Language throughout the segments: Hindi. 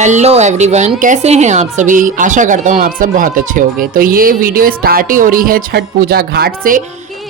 हेलो एवरीवन, कैसे हैं आप सभी। आशा करता हूँ आप सब बहुत अच्छे होंगे। तो ये वीडियो स्टार्ट ही हो रही है छठ पूजा घाट से।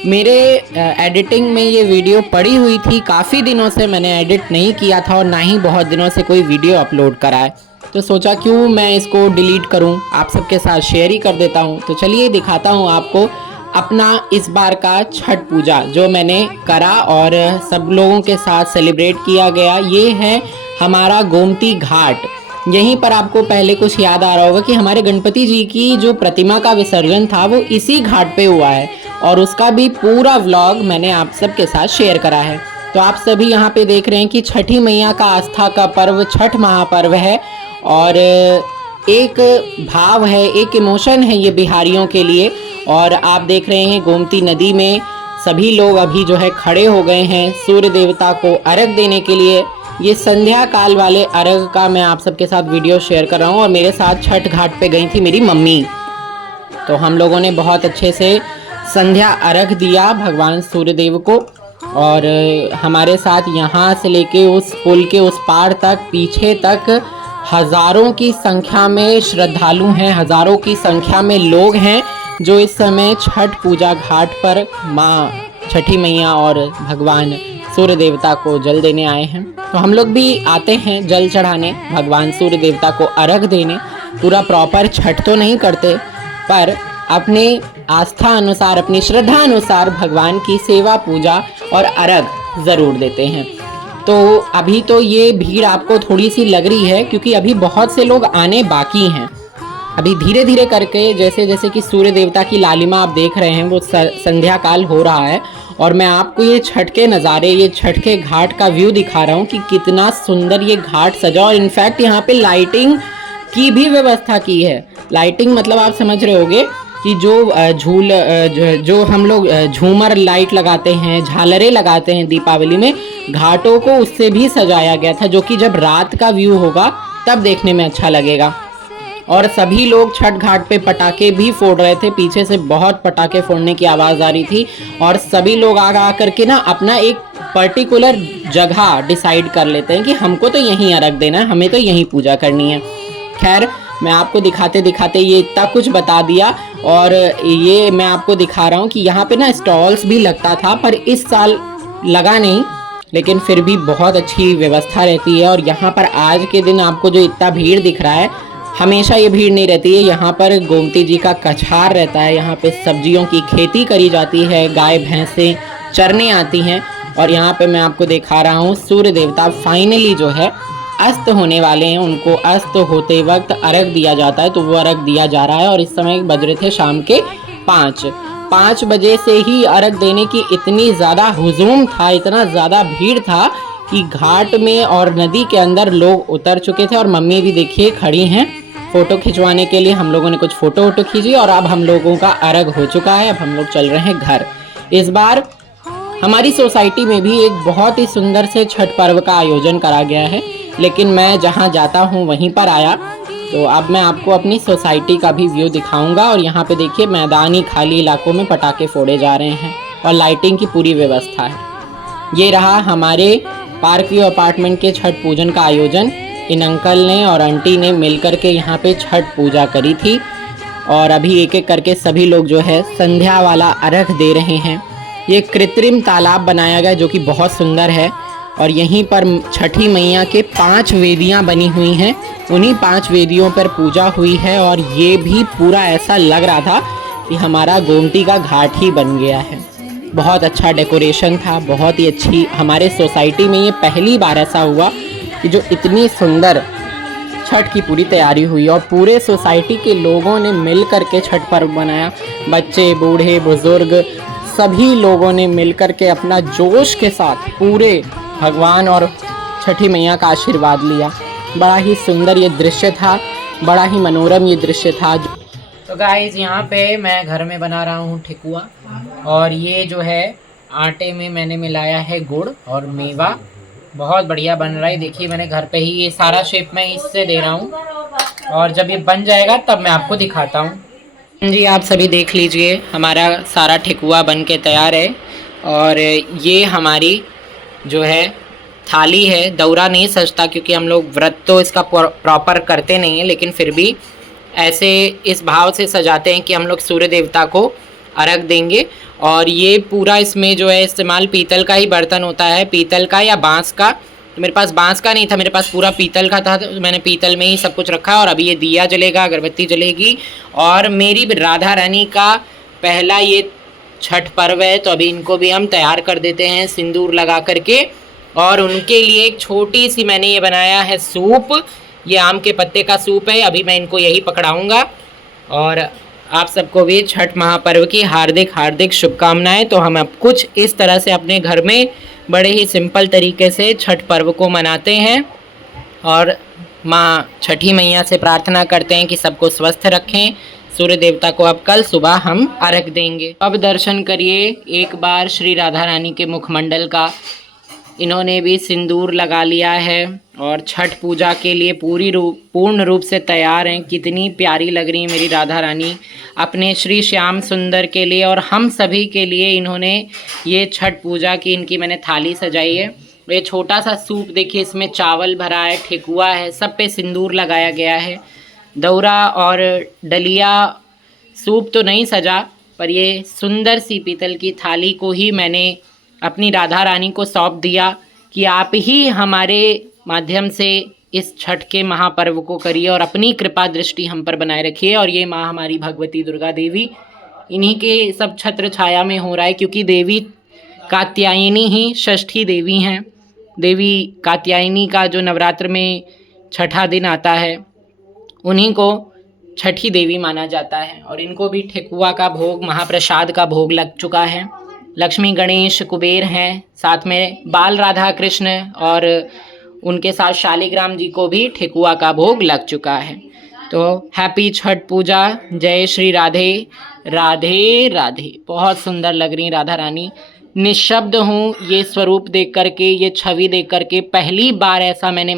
मेरे एडिटिंग में ये वीडियो पड़ी हुई थी, काफ़ी दिनों से मैंने एडिट नहीं किया था और ना ही बहुत दिनों से कोई वीडियो अपलोड करा है। तो सोचा क्यों मैं इसको डिलीट करूं, आप सबके साथ शेयर ही कर देता हूं। तो चलिए दिखाता हूं आपको अपना इस बार का छठ पूजा जो मैंने करा और सब लोगों के साथ सेलिब्रेट किया गया। ये है हमारा गोमती घाट। यहीं पर आपको पहले कुछ याद आ रहा होगा कि हमारे गणपति जी की जो प्रतिमा का विसर्जन था वो इसी घाट पे हुआ है और उसका भी पूरा व्लॉग मैंने आप सबके साथ शेयर करा है। तो आप सभी यहाँ पे देख रहे हैं कि छठी मैया का आस्था का पर्व छठ महापर्व है और एक भाव है, एक इमोशन है ये बिहारियों के लिए। और आप देख रहे हैं गोमती नदी में सभी लोग अभी जो है खड़े हो गए हैं सूर्य देवता को अर्घ देने के लिए। ये संध्या काल वाले अर्घ का मैं आप सबके साथ वीडियो शेयर कर रहा हूँ और मेरे साथ छठ घाट पे गई थी मेरी मम्मी। तो हम लोगों ने बहुत अच्छे से संध्या अर्घ दिया भगवान सूर्यदेव को। और हमारे साथ यहाँ से लेके उस पुल के उस पार तक पीछे तक हज़ारों की संख्या में श्रद्धालु हैं, हज़ारों की संख्या में लोग हैं जो इस समय छठ पूजा घाट पर माँ छठी मैया और भगवान सूर्य देवता को जल देने आए हैं। तो हम लोग भी आते हैं जल चढ़ाने, भगवान सूर्य देवता को अर्घ देने। पूरा प्रॉपर छठ तो नहीं करते पर अपने आस्था अनुसार, अपनी श्रद्धा अनुसार भगवान की सेवा पूजा और अर्घ ज़रूर देते हैं। तो अभी तो ये भीड़ आपको थोड़ी सी लग रही है क्योंकि अभी बहुत से लोग आने बाकी हैं। अभी धीरे धीरे करके जैसे जैसे कि सूर्य देवता की लालिमा आप देख रहे हैं वो संध्या काल हो रहा है और मैं आपको ये छठ के नज़ारे, ये छठ के घाट का व्यू दिखा रहा हूँ कि कितना सुंदर ये घाट सजा। और इनफैक्ट यहाँ पे लाइटिंग की भी व्यवस्था की है। लाइटिंग मतलब आप समझ रहे होंगे कि जो हम लोग झूमर लाइट लगाते हैं, झालरें लगाते हैं दीपावली में, घाटों को उससे भी सजाया गया था जो कि जब रात का व्यू होगा तब देखने में अच्छा लगेगा। और सभी लोग छठ घाट पे पटाखे भी फोड़ रहे थे, पीछे से बहुत पटाखे फोड़ने की आवाज़ आ रही थी और सभी लोग आ करके ना अपना एक पर्टिकुलर जगह डिसाइड कर लेते हैं कि हमको तो यहीं अर्घ देना है, हमें तो यहीं पूजा करनी है। खैर मैं आपको दिखाते दिखाते ये इतना कुछ बता दिया और ये मैं आपको दिखा रहा हूँ कि यहाँ पे ना स्टॉल्स भी लगता था पर इस साल लगा नहीं, लेकिन फिर भी बहुत अच्छी व्यवस्था रहती है। और यहाँ पर आज के दिन आपको जो इतना भीड़ दिख रहा है, हमेशा ये भीड़ नहीं रहती है। यहाँ पर गोमती जी का कछार रहता है, यहाँ पे सब्जियों की खेती करी जाती है, गाय भैंसें चरने आती हैं। और यहाँ पे मैं आपको दिखा रहा हूँ सूर्य देवता फाइनली जो है अस्त होने वाले हैं, उनको अस्त होते वक्त अर्घ दिया जाता है। तो वो अर्घ दिया जा रहा है और इस समय बज रहे थे शाम के 5 बजे से ही अर्घ देने की इतनी ज़्यादा हुजूम था, इतना ज़्यादा भीड़ था कि घाट में और नदी के अंदर लोग उतर चुके थे। और मम्मी भी देखिए खड़ी हैं फ़ोटो खिंचवाने के लिए। हम लोगों ने कुछ फ़ोटो वोटो खींची और अब हम लोगों का अर्घ हो चुका है। अब हम लोग चल रहे हैं घर। इस बार हमारी सोसाइटी में भी एक बहुत ही सुंदर से छठ पर्व का आयोजन करा गया है, लेकिन मैं जहाँ जाता हूँ वहीं पर आया। तो अब मैं आपको अपनी सोसाइटी का भी व्यू दिखाऊंगा। और यहाँ पे देखिए मैदानी खाली इलाकों में पटाखे फोड़े जा रहे हैं और लाइटिंग की पूरी व्यवस्था है। ये रहा हमारे पार्क व्यू अपार्टमेंट के छठ पूजन का आयोजन। इन अंकल ने और आंटी ने मिलकर के यहाँ पे छठ पूजा करी थी और अभी एक एक करके सभी लोग जो है संध्या वाला अर्घ दे रहे हैं। ये कृत्रिम तालाब बनाया गया जो कि बहुत सुंदर है और यहीं पर छठी मैया के 5 वेदियाँ बनी हुई हैं। उन्हीं 5 वेदियों पर पूजा हुई है और ये भी पूरा ऐसा लग रहा था कि हमारा गोमती का घाट ही बन गया है। बहुत अच्छा डेकोरेशन था, बहुत ही अच्छी। हमारे सोसाइटी में ये पहली बार ऐसा हुआ कि जो इतनी सुंदर छठ की पूरी तैयारी हुई और पूरे सोसाइटी के लोगों ने मिल कर के छठ पर्व मनाया। बच्चे, बूढ़े, बुजुर्ग सभी लोगों ने मिल कर के अपना जोश के साथ पूरे भगवान और छठी मैया का आशीर्वाद लिया। बड़ा ही सुंदर ये दृश्य था, बड़ा ही मनोरम ये दृश्य था। तो गाइस यहाँ पे मैं घर में बना रहा हूँ ठेकुआ और ये जो है आटे में मैंने मिलाया है गुड़ और मेवा। बहुत बढ़िया बन रहा है। देखिए मैंने घर पे ही ये सारा शेप में इससे दे रहा हूँ और जब ये बन जाएगा तब मैं आपको दिखाता हूँ। जी आप सभी देख लीजिए हमारा सारा ठेकुआ बन के तैयार है और ये हमारी जो है थाली है। दौरा नहीं सजता क्योंकि हम लोग व्रत तो इसका प्रॉपर करते नहीं है, लेकिन फिर भी ऐसे इस भाव से सजाते हैं कि हम लोग सूर्य देवता को अर्घ देंगे। और ये पूरा इसमें जो है इस्तेमाल पीतल का ही बर्तन होता है, पीतल का या बांस का। तो मेरे पास बांस का नहीं था, मेरे पास पूरा पीतल का था, तो मैंने पीतल में ही सब कुछ रखा। और अभी ये दिया जलेगा, अगरबत्ती जलेगी। और मेरी राधा रानी का पहला ये छठ पर्व है, तो अभी इनको भी हम तैयार कर देते हैं सिंदूर लगा करके। और उनके लिए एक छोटी सी मैंने ये बनाया है सूप, ये आम के पत्ते का सूप है। अभी मैं इनको यही पकड़ाऊँगा। और आप सबको भी छठ महापर्व की हार्दिक हार्दिक शुभकामनाएं। तो हम अब कुछ इस तरह से अपने घर में बड़े ही सिंपल तरीके से छठ पर्व को मनाते हैं और माँ छठी मैया से प्रार्थना करते हैं कि सबको स्वस्थ रखें। सूर्य देवता को अब कल सुबह हम अर्घ देंगे। अब दर्शन करिए एक बार श्री राधा रानी के मुखमंडल का। इन्होंने भी सिंदूर लगा लिया है और छठ पूजा के लिए पूर्ण रूप से तैयार हैं। कितनी प्यारी लग रही है मेरी राधा रानी अपने श्री श्याम सुंदर के लिए और हम सभी के लिए। इन्होंने ये छठ पूजा की इनकी मैंने थाली सजाई है। ये छोटा सा सूप देखिए, इसमें चावल भरा है, ठेकुआ है, सब पे सिंदूर लगाया गया है। दौरा और डलिया सूप तो नहीं सजा, पर ये सुंदर सी पीतल की थाली को ही मैंने अपनी राधा रानी को सौंप दिया कि आप ही हमारे माध्यम से इस छठ के महापर्व को करिए और अपनी कृपा दृष्टि हम पर बनाए रखिए। और ये माँ हमारी भगवती दुर्गा देवी, इन्हीं के सब छत्र छाया में हो रहा है, क्योंकि देवी कात्यायनी ही षष्ठी देवी हैं। देवी कात्यायनी का जो नवरात्र में छठा दिन आता है, उन्हीं को छठी देवी माना जाता है। और इनको भी ठेकुआ का भोग, महाप्रसाद का भोग लग चुका है। लक्ष्मी गणेश कुबेर हैं, साथ में बाल राधा कृष्ण और उनके साथ शालिग्राम जी को भी ठेकुआ का भोग लग चुका है। तो हैप्पी छठ पूजा, जय श्री राधे राधे राधे। बहुत सुंदर लग रही राधा रानी, निशब्द हूँ ये स्वरूप देख करके, ये छवि देख करके। पहली बार ऐसा मैंने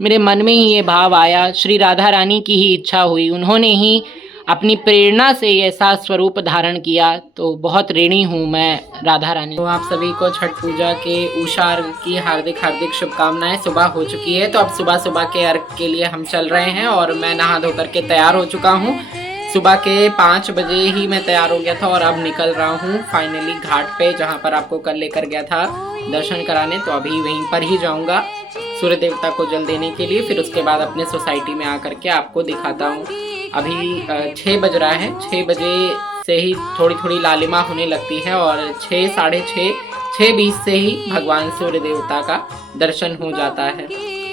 मेरे मन में ही ये भाव आया, श्री राधा रानी की ही इच्छा हुई, उन्होंने ही अपनी प्रेरणा से ऐसा स्वरूप धारण किया। तो बहुत ऋणी हूँ मैं राधा रानी। तो आप सभी को छठ पूजा के उषा अर्घ की हार्दिक हार्दिक शुभकामनाएं। सुबह हो चुकी है, तो अब सुबह सुबह के अर्घ के लिए हम चल रहे हैं। और मैं नहा धो करके तैयार हो चुका हूँ। सुबह के 5 बजे ही मैं तैयार हो गया था और अब निकल रहा हूँ फाइनली घाट पे, जहाँ पर आपको कल लेकर गया था दर्शन कराने। तो अभी वहीं पर ही जाऊँगा सूर्य देवता को जल देने के लिए। फिर उसके बाद अपने सोसाइटी में आकर के आपको दिखाता हूँ। अभी 6 बज रहा है, 6 बजे से ही थोड़ी थोड़ी लालिमा होने लगती है और 6, साढ़े 6, 6:20 से ही भगवान सूर्य देवता का दर्शन हो जाता है।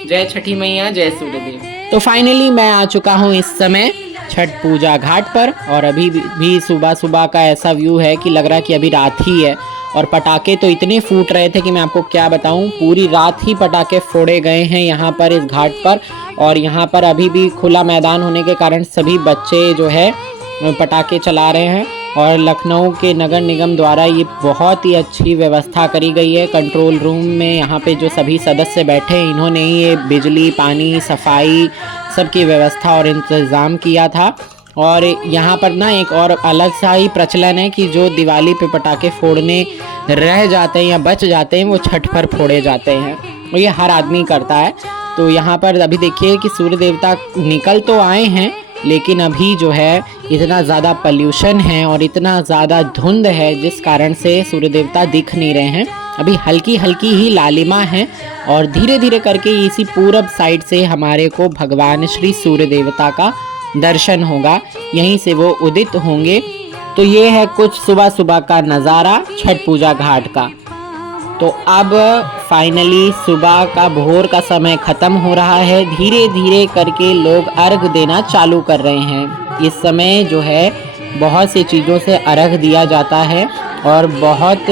जय छठी मैया, जय सूर्य देव। तो फाइनली मैं आ चुका हूँ इस समय छठ पूजा घाट पर। और अभी भी सुबह सुबह का ऐसा व्यू है कि लग रहा है कि अभी रात ही है। और पटाखे तो इतने फूट रहे थे कि मैं आपको क्या बताऊं, पूरी रात ही पटाखे फोड़े गए हैं यहाँ पर इस घाट पर। और यहाँ पर अभी भी खुला मैदान होने के कारण सभी बच्चे जो है पटाखे चला रहे हैं। और लखनऊ के नगर निगम द्वारा ये बहुत ही अच्छी व्यवस्था करी गई है। कंट्रोल रूम में यहाँ पे जो सभी सदस्य बैठे हैं, इन्होंने ही ये बिजली, पानी, सफाई सबकी व्यवस्था और इंतज़ाम किया था। और यहाँ पर ना एक और अलग सा ही प्रचलन है कि जो दिवाली पे पटाखे फोड़ने रह जाते हैं या बच जाते हैं, वो छठ पर फोड़े जाते हैं। और ये हर आदमी करता है। तो यहाँ पर अभी देखिए कि सूर्य देवता निकल तो आए हैं, लेकिन अभी जो है इतना ज़्यादा पॉल्यूशन है और इतना ज़्यादा धुंध है, जिस कारण से सूर्य देवता दिख नहीं रहे हैं। अभी हल्की हल्की ही लालिमा है और धीरे धीरे करके इसी पूरब साइड से हमारे को भगवान श्री सूर्य देवता का दर्शन होगा, यहीं से वो उदित होंगे। तो ये है कुछ सुबह सुबह का नज़ारा छठ पूजा घाट का। तो अब फाइनली सुबह का भोर का समय ख़त्म हो रहा है। धीरे धीरे करके लोग अर्घ देना चालू कर रहे हैं। इस समय जो है बहुत सी चीज़ों से अर्घ दिया जाता है और बहुत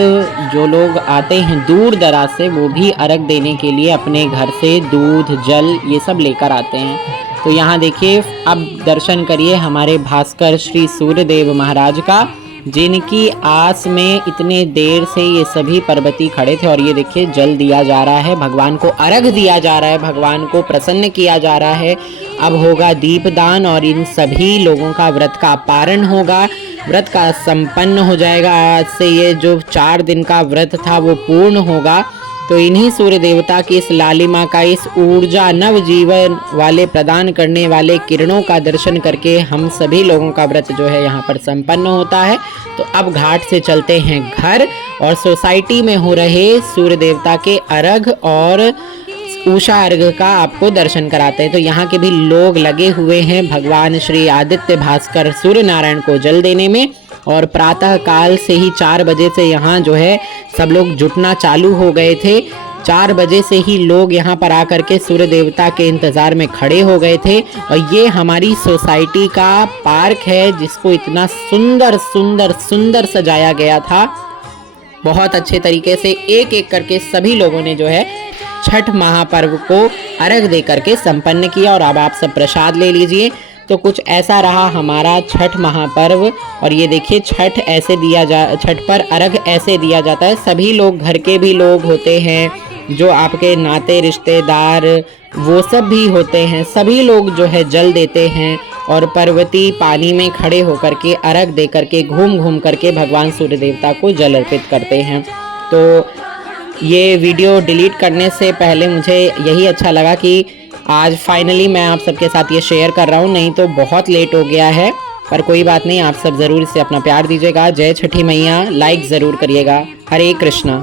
जो लोग आते हैं दूर दराज से, वो भी अर्घ देने के लिए अपने घर से दूध, जल ये सब लेकर आते हैं। तो यहाँ देखिए, अब दर्शन करिए हमारे भास्कर श्री सूर्यदेव महाराज का, जिनकी आस में इतने देर से ये सभी पर्वती खड़े थे। और ये देखिए जल दिया जा रहा है, भगवान को अर्घ दिया जा रहा है, भगवान को प्रसन्न किया जा रहा है। अब होगा दीपदान और इन सभी लोगों का व्रत का पारण होगा, व्रत का संपन्न हो जाएगा। आज से ये जो 4 दिन का व्रत था वो पूर्ण होगा। तो इन्हीं सूर्य देवता की इस लालिमा का, इस ऊर्जा नव जीवन वाले प्रदान करने वाले किरणों का दर्शन करके हम सभी लोगों का व्रत जो है यहाँ पर संपन्न होता है। तो अब घाट से चलते हैं घर और सोसाइटी में हो रहे सूर्य देवता के अर्घ और उषा अर्घ का आपको दर्शन कराते हैं। तो यहाँ के भी लोग लगे हुए हैं भगवान श्री आदित्य भास्कर सूर्य नारायण को जल देने में। और प्रातः काल से ही 4 बजे से यहाँ जो है सब लोग जुटना चालू हो गए थे। 4 बजे से ही लोग यहाँ पर आकर के सूर्य देवता के इंतज़ार में खड़े हो गए थे। और ये हमारी सोसाइटी का पार्क है जिसको इतना सुंदर सुंदर सुंदर सजाया गया था। बहुत अच्छे तरीके से एक एक करके सभी लोगों ने जो है छठ महापर्व को अर्घ दे करके संपन्न किया। और अब आप सब प्रसाद ले लीजिए। तो कुछ ऐसा रहा हमारा छठ महापर्व। और ये देखिए छठ पर अर्घ ऐसे दिया जाता है। सभी लोग, घर के भी लोग होते हैं, जो आपके नाते रिश्तेदार वो सब भी होते हैं, सभी लोग जो है जल देते हैं और पर्वती पानी में खड़े होकर के अर्घ दे करके घूम घूम करके भगवान सूर्य देवता को जल अर्पित करते हैं। तो ये वीडियो डिलीट करने से पहले मुझे यही अच्छा लगा कि आज फाइनली मैं आप सबके साथ ये शेयर कर रहा हूँ, नहीं तो बहुत लेट हो गया है। पर कोई बात नहीं, आप सब ज़रूर इसे अपना प्यार दीजिएगा। जय छठी मैया, लाइक ज़रूर करिएगा। हरे कृष्णा।